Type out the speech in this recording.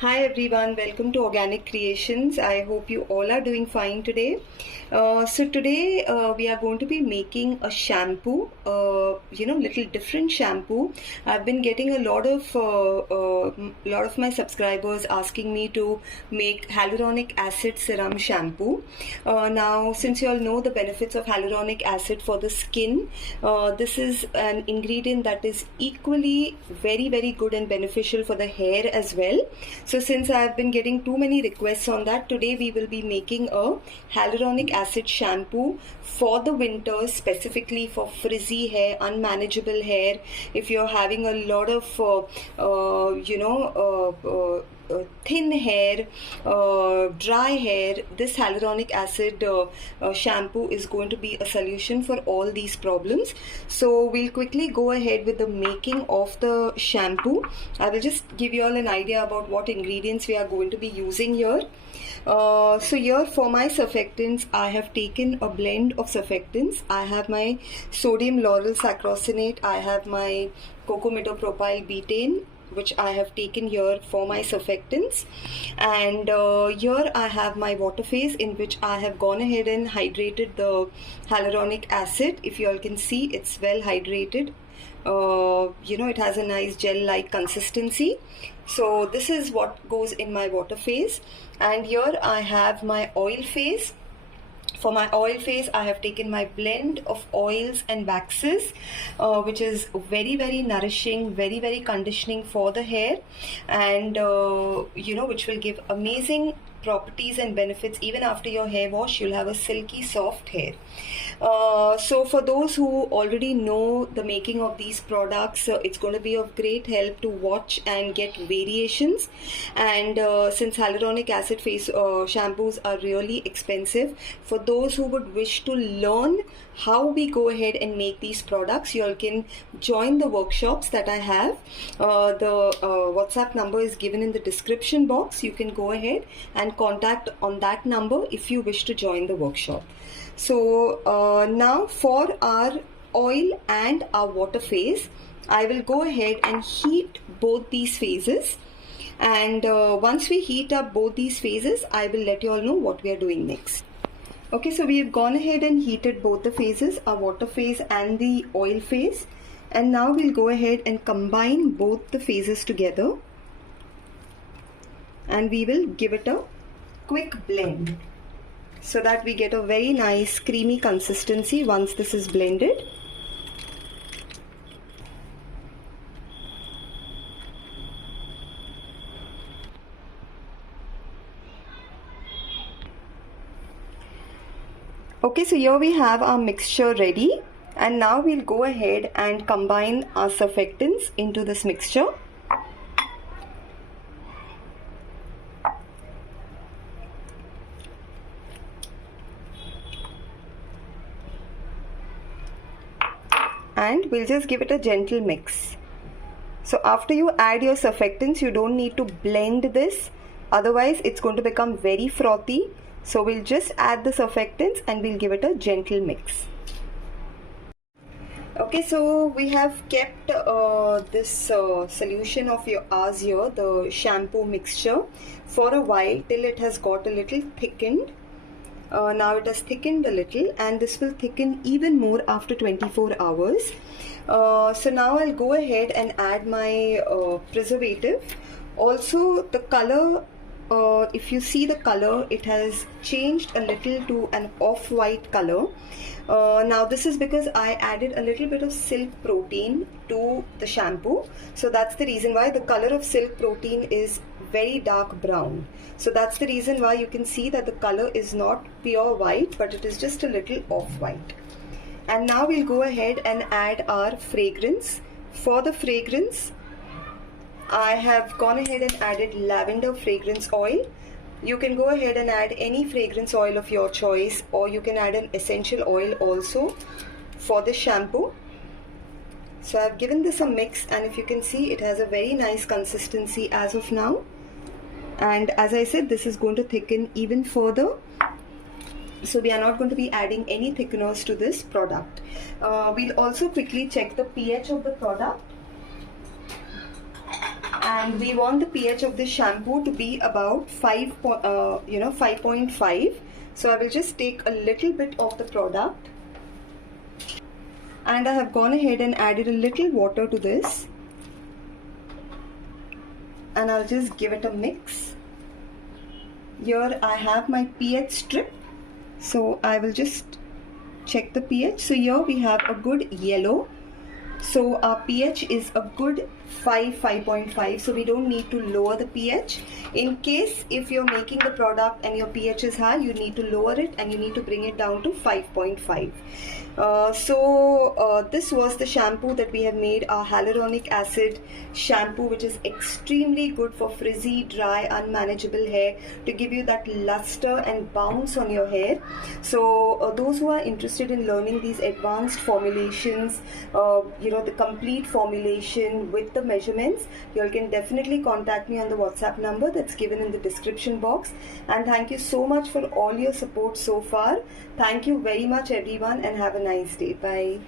Hi everyone, welcome to Organic Creations. I hope you all are doing fine today. So today we are going to be making a shampoo, little different shampoo. I've been getting a lot of my subscribers asking me to make hyaluronic acid serum shampoo. Now, since you all know the benefits of hyaluronic acid for the skin, this is an ingredient that is equally very good and beneficial for the hair as well. So since I've been getting too many requests on that, today we will be making a hyaluronic acid shampoo for the winter, specifically for frizzy hair, unmanageable hair. If you're having a lot of thin hair, dry hair, this hyaluronic acid shampoo is going to be a solution for all these problems. So we'll quickly go ahead with the making of the shampoo. I will just give you all an idea about what ingredients we are going to be using here. So here for my surfactants, I have taken a blend of surfactants. I have my sodium lauryl sacrosanate, I have my cocamidopropyl betaine, which I have taken here for my surfactants, and here I have my water phase, in which I have gone ahead and hydrated the hyaluronic acid. If you all can see, it's well hydrated. It has a nice gel-like consistency. So this is what goes in my water phase, and here I have my oil phase. For my oil phase, I have taken my blend of oils and waxes, which is very nourishing, very conditioning for the hair, and which will give amazing properties and benefits. Even after your hair wash, you'll have a silky soft hair. So for those who already know the making of these products, it's going to be of great help to watch and get variations. And since hyaluronic acid face shampoos are really expensive, for those who would wish to learn how we go ahead and make these products, you all can join the workshops that I have. The WhatsApp number is given in the description box. You can go ahead and contact on that number if you wish to join the workshop. So now for our oil and our water phase, I will go ahead and heat both these phases, and once we heat up both these phases, I will let you all know what we are doing next. Okay, so we have gone ahead and heated both the phases, our water phase and the oil phase, and now we'll go ahead and combine both the phases together, and we will give it a quick blend so that we get a very nice creamy consistency once this is blended. Okay, so here we have our mixture ready, and now we'll go ahead and combine our surfactants into this mixture. And we'll just give it a gentle mix. So after you add your surfactants, you don't need to blend this, otherwise it's going to become very frothy. So we'll just add the surfactants and we'll give it a gentle mix. Okay, so we have kept this solution of ours here, the shampoo mixture, for a while till it has got a little thickened. Now it has thickened a little, and this will thicken even more after 24 hours. So now I'll go ahead and add my preservative. Also, the color, if you see the color, it has changed a little to an off-white color. Now this is because I added a little bit of silk protein to the shampoo. So that's the reason why the color of silk protein is very dark brown. So that's the reason why you can see that the color is not pure white, but it is just a little off-white. And now we'll go ahead and add our fragrance. For the fragrance, I have gone ahead and added lavender fragrance oil. You can go ahead and add any fragrance oil of your choice, or you can add an essential oil also for this shampoo. So I've given this a mix, and if you can see, it has a very nice consistency as of now. And as I said, this is going to thicken even further. So we are not going to be adding any thickeners to this product. We'll also quickly check the pH of the product. and we want the pH of this shampoo to be about 5.5. So I will just take a little bit of the product, and I have gone ahead and added a little water to this, and I'll just give it a mix. Here I have my pH strip, so I will just check the pH. So here we have a good yellow, so our pH is a good 5.5, so we don't need to lower the pH. In case if you're making the product and your pH is high, you need to lower it and you need to bring it down to 5.5. This was the shampoo that we have made, our hyaluronic acid shampoo, which is extremely good for frizzy, dry, unmanageable hair, to give you that luster and bounce on your hair. So those who are interested in learning these advanced formulations, the complete formulation with the measurements, you can definitely contact me on the WhatsApp number that's given in the description box. And thank you so much for all your support so far. Thank you very much everyone, and have a nice day. Bye.